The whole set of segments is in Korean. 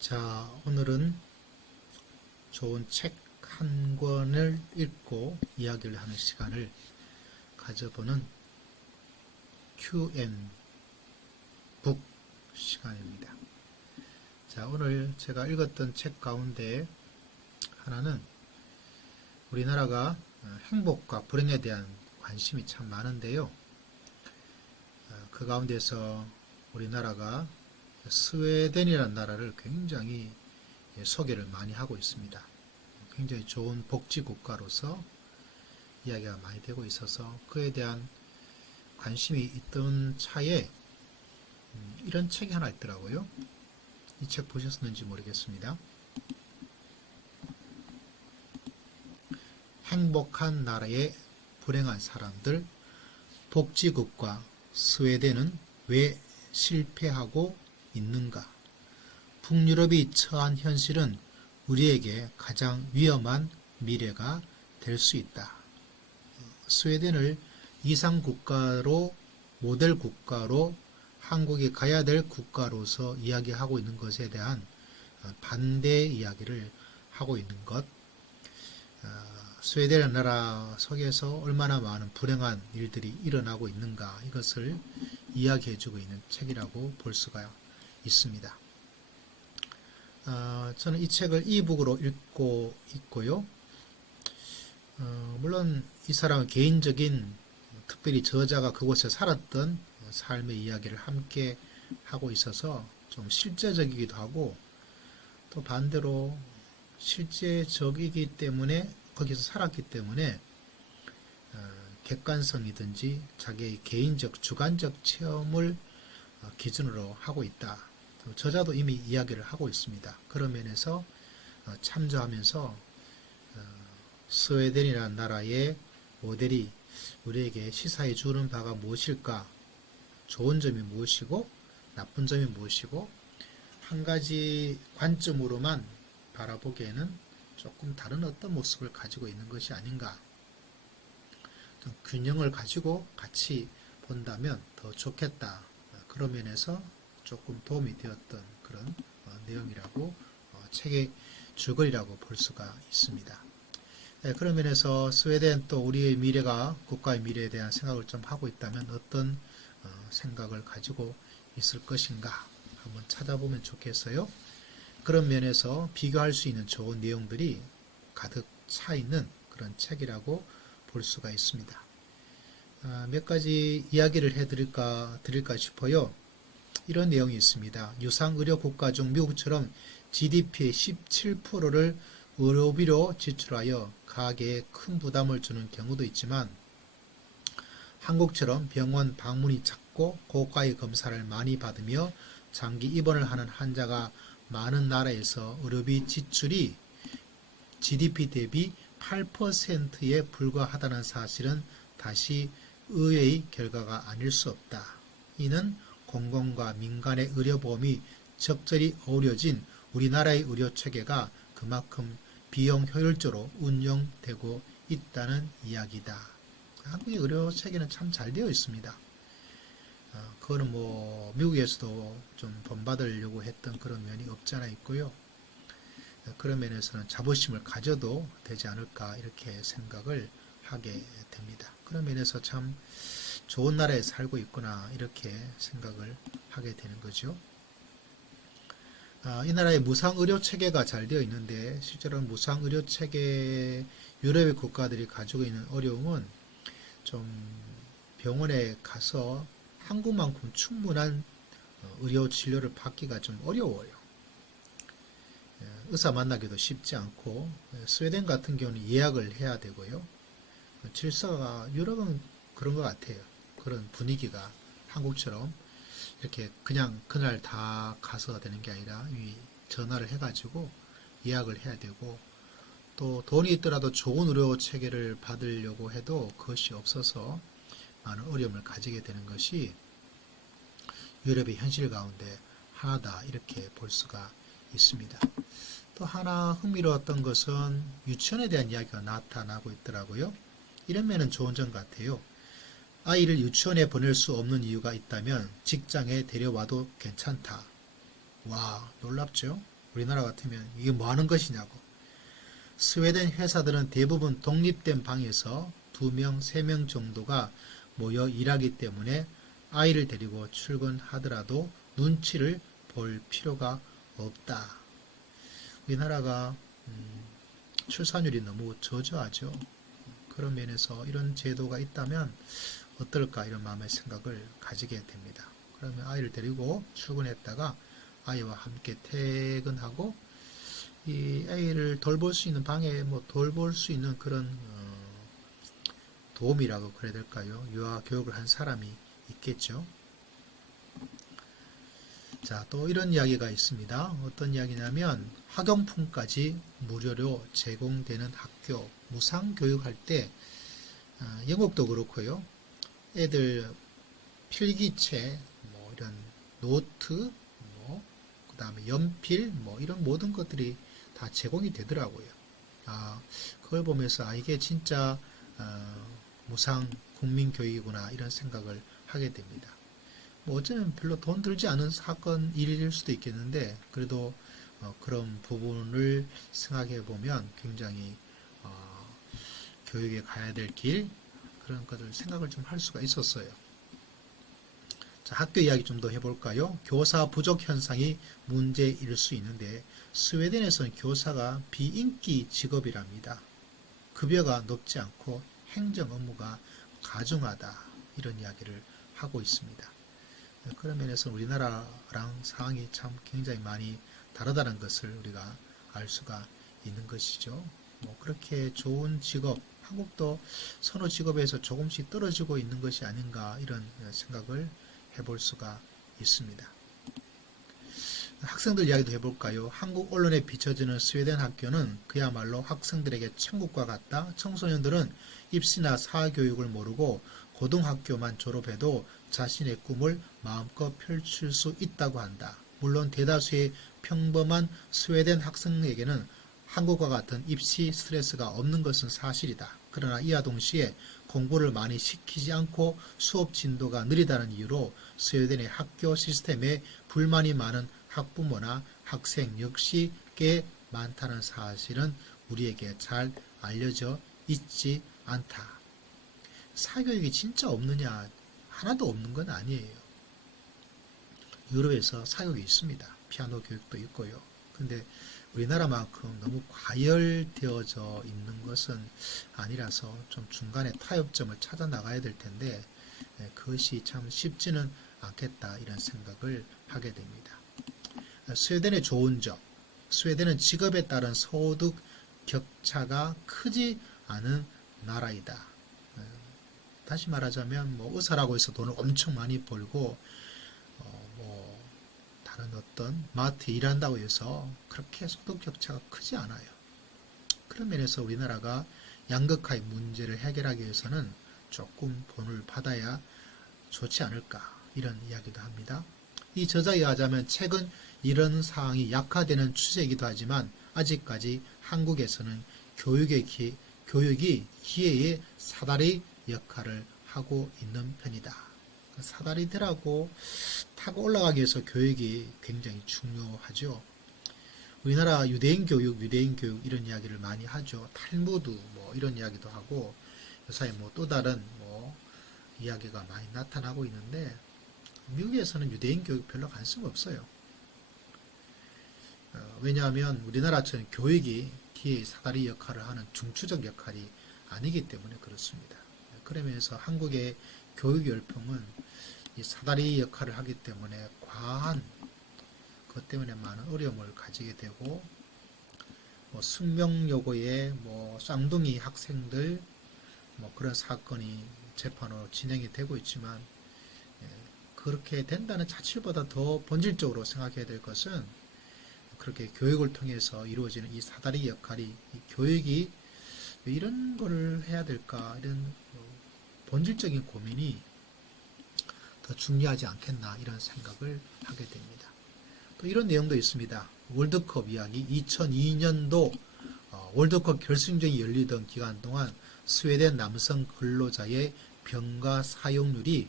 자, 오늘은 좋은 책 한 권을 읽고 이야기를 하는 시간을 가져보는 Q&북 시간입니다. 자, 오늘 제가 읽었던 책 가운데 하나는 우리나라가 행복과 불행에 대한 관심이 참 많은데요. 그 가운데서 우리나라가 스웨덴이라는 나라를 굉장히 소개를 많이 하고 있습니다. 굉장히 좋은 복지 국가로서 이야기가 많이 되고 있어서 그에 대한 관심이 있던 차에 이런 책이 하나 있더라고요. 이 책 보셨는지 모르겠습니다. 행복한 나라의 불행한 사람들, 복지국가 스웨덴은 왜 실패하고 있는가? 북유럽이 처한 현실은 우리에게 가장 위험한 미래가 될 수 있다. 스웨덴을 이상 국가로, 모델 국가로 한국이 가야 될 국가로서 이야기하고 있는 것에 대한 반대 이야기를 하고 있는 것. 스웨덴 나라 속에서 얼마나 많은 불행한 일들이 일어나고 있는가, 이것을 이야기해주고 있는 책이라고 볼 수가 있습니다. 저는 이 책을 이북으로 읽고 있고요. 물론 이 사람은 개인적인, 특별히 저자가 그곳에 살았던 삶의 이야기를 함께 하고 있어서 좀 실제적이기도 하고, 또 반대로 실제적이기 때문에, 거기서 살았기 때문에 객관성이든지 자기의 개인적, 주관적 체험을 기준으로 하고 있다. 저자도 이미 이야기를 하고 있습니다. 그런 면에서 참조하면서 스웨덴이라는 나라의 모델이 우리에게 시사해 주는 바가 무엇일까? 좋은 점이 무엇이고 나쁜 점이 무엇이고, 한 가지 관점으로만 바라보기에는 조금 다른 어떤 모습을 가지고 있는 것이 아닌가. 좀 균형을 가지고 같이 본다면 더 좋겠다. 그런 면에서 조금 도움이 되었던 그런 내용이라고, 책의 줄거리라고 볼 수가 있습니다. 그런 면에서 스웨덴, 또 우리의 미래가, 국가의 미래에 대한 생각을 좀 하고 있다면 어떤 생각을 가지고 있을 것인가 한번 찾아보면 좋겠어요. 그런 면에서 비교할 수 있는 좋은 내용들이 가득 차 있는 그런 책이라고 볼 수가 있습니다. 몇 가지 이야기를 드릴까 싶어요. 이런 내용이 있습니다. 유상의료 국가 중 미국처럼 GDP의 17%를 의료비로 지출하여 가계에 큰 부담을 주는 경우도 있지만, 한국처럼 병원 방문이 작고 고가의 검사를 많이 받으며 장기 입원을 하는 환자가 많은 나라에서 의료비 지출이 GDP 대비 8%에 불과하다는 사실은 다시 의외의 결과가 아닐 수 없다. 이는 공공과 민간의 의료보험이 적절히 어우러진 우리나라의 의료체계가 그만큼 비용 효율적으로 운영되고 있다는 이야기다. 한국의 의료체계는 참 잘 되어 있습니다. 그거는 미국에서도 좀 본받으려고 했던 그런 면이 없지 않아 있고요. 그런 면에서는 자부심을 가져도 되지 않을까, 이렇게 생각을 하게 됩니다. 그런 면에서 참 좋은 나라에 살고 있구나, 이렇게 생각을 하게 되는 거죠. 이 나라의 무상의료체계가 잘 되어 있는데, 실제로는 무상의료체계, 유럽의 국가들이 가지고 있는 어려움은 좀 병원에 가서 한국만큼 충분한 의료 진료를 받기가 좀 어려워요. 의사 만나기도 쉽지 않고, 스웨덴 같은 경우는 예약을 해야 되고요. 질서가, 유럽은 그런 것 같아요. 그런 분위기가 한국처럼 이렇게 그냥 그날 다 가서 되는 게 아니라 전화를 해가지고 예약을 해야 되고, 또 돈이 있더라도 좋은 의료 체계를 받으려고 해도 그것이 없어서 많은 어려움을 가지게 되는 것이 유럽의 현실 가운데 하나다, 이렇게 볼 수가 있습니다. 또 하나 흥미로웠던 것은 유치원에 대한 이야기가 나타나고 있더라고요. 이런 면은 좋은 점 같아요. 아이를 유치원에 보낼 수 없는 이유가 있다면 직장에 데려와도 괜찮다. 와, 놀랍죠? 우리나라 같으면 이게 뭐 하는 것이냐고. 스웨덴 회사들은 대부분 독립된 방에서 2명, 3명 정도가 모여 일하기 때문에 아이를 데리고 출근하더라도 눈치를 볼 필요가 없다. 우리나라가 출산율이 너무 저조하죠. 그런 면에서 이런 제도가 있다면 어떨까 이런 마음의 생각을 가지게 됩니다. 그러면 아이를 데리고 출근했다가 아이와 함께 퇴근하고 이 아이를 돌볼 수 있는 방에 뭐 돌볼 수 있는 그런 도움이라고 그래야 될까요? 유아 교육을 한 사람이 있겠죠. 자, 또 이런 이야기가 있습니다. 어떤 이야기냐면 학용품까지 무료로 제공되는 학교, 무상 교육할 때 영국도 그렇고요. 애들 필기체, 뭐 이런 노트, 뭐 그다음에 연필, 뭐 이런 모든 것들이 다 제공이 되더라고요. 그걸 보면서 이게 진짜 무상 국민 교육이구나 이런 생각을 하게 됩니다. 뭐 어쩌면 별로 돈 들지 않은 사건 일일 수도 있겠는데 그래도 그런 부분을 생각해 보면 굉장히 교육에 가야 될 길 그런 것을 생각을 좀 할 수가 있었어요. 자, 학교 이야기 좀 더 해볼까요? 교사 부족 현상이 문제일 수 있는데 스웨덴에서는 교사가 비인기 직업이랍니다. 급여가 높지 않고 행정 업무가 가중하다 이런 이야기를 하고 있습니다. 그런 면에서 우리나라랑 상황이 참 굉장히 많이 다르다는 것을 우리가 알 수가 있는 것이죠. 뭐 그렇게 좋은 직업, 한국도 선호 직업에서 조금씩 떨어지고 있는 것이 아닌가 이런 생각을 해볼 수가 있습니다. 학생들 이야기도 해볼까요? 한국 언론에 비춰지는 스웨덴 학교는 그야말로 학생들에게 천국과 같다. 청소년들은 입시나 사교육을 모르고 고등학교만 졸업해도 자신의 꿈을 마음껏 펼칠 수 있다고 한다. 물론 대다수의 평범한 스웨덴 학생에게는 한국과 같은 입시 스트레스가 없는 것은 사실이다. 그러나 이와 동시에 공부를 많이 시키지 않고 수업 진도가 느리다는 이유로 스웨덴의 학교 시스템에 불만이 많은 학부모나 학생 역시 꽤 많다는 사실은 우리에게 잘 알려져 있지 않다. 사교육이 진짜 없느냐? 하나도 없는 건 아니에요. 유럽에서 사교육이 있습니다. 피아노 교육도 있고요. 근데 우리나라만큼 너무 과열되어져 있는 것은 아니라서 좀 중간에 타협점을 찾아 나가야 될 텐데 그것이 참 쉽지는 않겠다 이런 생각을 하게 됩니다. 스웨덴의 좋은 점, 스웨덴은 직업에 따른 소득 격차가 크지 않은 나라이다. 다시 말하자면 뭐 의사라고 해서 돈을 엄청 많이 벌고 뭐 다른 어떤 마트에 일한다고 해서 그렇게 소득 격차가 크지 않아요. 그런 면에서 우리나라가 양극화의 문제를 해결하기 위해서는 조금 돈을 받아야 좋지 않을까 이런 이야기도 합니다. 이 저자에 의하자면 최근 이런 상황이 약화되는 추세이기도 하지만 아직까지 한국에서는 교육이 기회의 사다리 역할을 하고 있는 편이다. 사다리들하고 타고 올라가기 위해서 교육이 굉장히 중요하죠. 우리나라 유대인 교육 이런 이야기를 많이 하죠. 탈무드 뭐 이런 이야기도 하고 요사이 뭐 또 다른 뭐 이야기가 많이 나타나고 있는데 미국에서는 유대인 교육 별로 관심 없어요. 왜냐하면 우리나라처럼 교육이 뒤에 사다리 역할을 하는 중추적 역할이 아니기 때문에 그렇습니다. 그러면서 한국의 교육 열풍은 이 사다리 역할을 하기 때문에 과한 그것 때문에 많은 어려움을 가지게 되고 뭐 숙명여고의 뭐 쌍둥이 학생들 뭐 그런 사건이 재판으로 진행이 되고 있지만 그렇게 된다는 자체보다 더 본질적으로 생각해야 될 것은 그렇게 교육을 통해서 이루어지는 이 사다리 역할이 이 교육이 왜 이런 거를 해야 될까 이런 본질적인 고민이 더 중요하지 않겠나 이런 생각을 하게 됩니다. 또 이런 내용도 있습니다. 월드컵 이야기 2002년도 월드컵 결승전이 열리던 기간 동안 스웨덴 남성 근로자의 병가 사용률이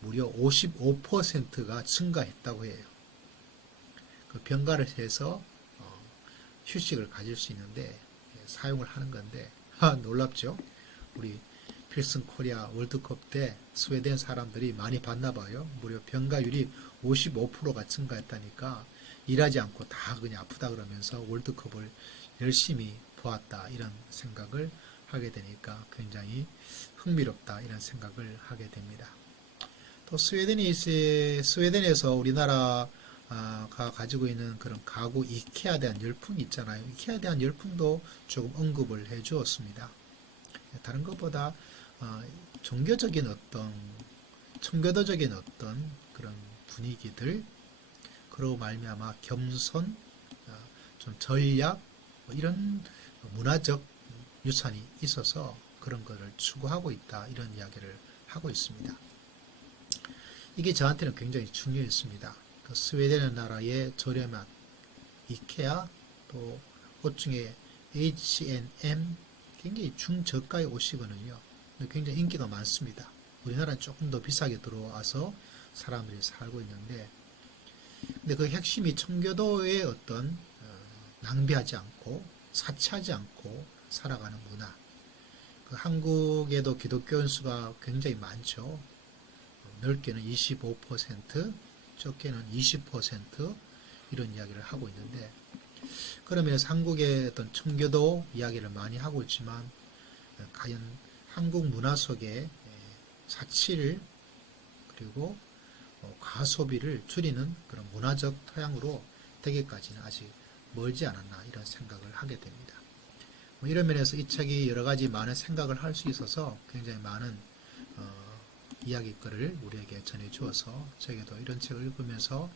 무려 55%가 증가했다고 해요. 그 병가를 해서 휴식을 가질 수 있는데 사용을 하는 건데 놀랍죠? 우리 필승 코리아 월드컵 때 스웨덴 사람들이 많이 봤나 봐요. 무려 병가율이 55%가 증가했다니까 일하지 않고 다 그냥 아프다 그러면서 월드컵을 열심히 보았다 이런 생각을 하게 되니까 굉장히 흥미롭다 이런 생각을 하게 됩니다. 또 스웨덴에서 우리나라가 가지고 있는 그런 가구 이케아에 대한 열풍이 있잖아요. 이케아에 대한 열풍도 조금 언급을 해 주었습니다. 다른 것보다 종교적인 청교도적인 어떤 그런 분위기들, 그러고 말미암아 겸손, 좀 전략, 뭐 이런 문화적 유산이 있어서 그런 것을 추구하고 있다 이런 이야기를 하고 있습니다. 이게 저한테는 굉장히 중요했습니다. 그 스웨덴 나라의 저렴한 이케아 또 옷 중에 H&M 굉장히 중저가의 옷이거든요. 굉장히 인기가 많습니다. 우리나라는 조금 더 비싸게 들어와서 사람들이 살고 있는데 근데 그 핵심이 청교도의 어떤 낭비하지 않고 사치하지 않고 살아가는 문화. 그 한국에도 기독교인 수가 굉장히 많죠. 넓게는 25%, 적게는 20% 이런 이야기를 하고 있는데 그러면서 한국의 어떤 청교도 이야기를 많이 하고 있지만 과연 한국 문화 속에 사치를 그리고 과소비를 줄이는 그런 문화적 토양으로 되기까지는 아직 멀지 않았나 이런 생각을 하게 됩니다. 이런 면에서 이 책이 여러 가지 많은 생각을 할 수 있어서 굉장히 많은 이야기거리를 우리에게 전해주어서 저에게도 이런 책을 읽으면서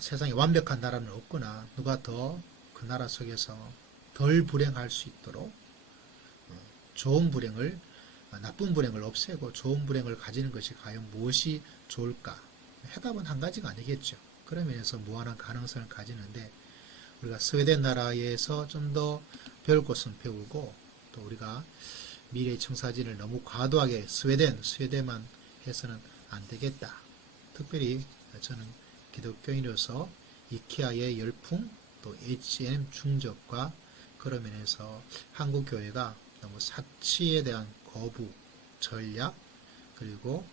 세상에 완벽한 나라는 없구나. 누가 더 그 나라 속에서 덜 불행할 수 있도록 좋은 불행을 나쁜 불행을 없애고 좋은 불행을 가지는 것이 과연 무엇이 좋을까? 해답은 한 가지가 아니겠죠. 그런 면에서 무한한 가능성을 가지는데 우리가 스웨덴 나라에서 좀 더 배울 것은 배우고 또 우리가 미래의 청사진을 너무 과도하게 스웨덴만 해서는 안 되겠다. 특별히 저는 기독교인으로서 이케아의 열풍 또 H&M 중적과 그런 면에서 한국 교회가 너무 사치에 대한 거부, 전략 그리고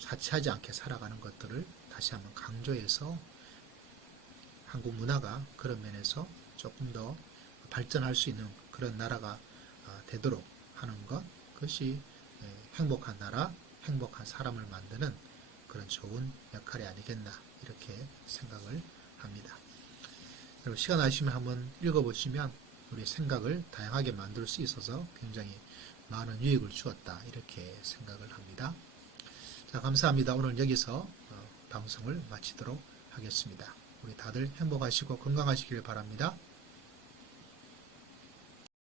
사치하지 않게 살아가는 것들을 다시 한번 강조해서 한국 문화가 그런 면에서 조금 더 발전할 수 있는 그런 나라가 되도록 하는 것, 그것이 행복한 나라, 행복한 사람을 만드는 그런 좋은 역할이 아니겠나 이렇게 생각을 합니다. 여러분 시간 나시면 한번 읽어보시면 우리 생각을 다양하게 만들 수 있어서 굉장히 많은 유익을 주었다 이렇게 생각을 합니다. 자, 감사합니다. 오늘 여기서 방송을 마치도록 하겠습니다. 우리 다들 행복하시고 건강하시길 바랍니다.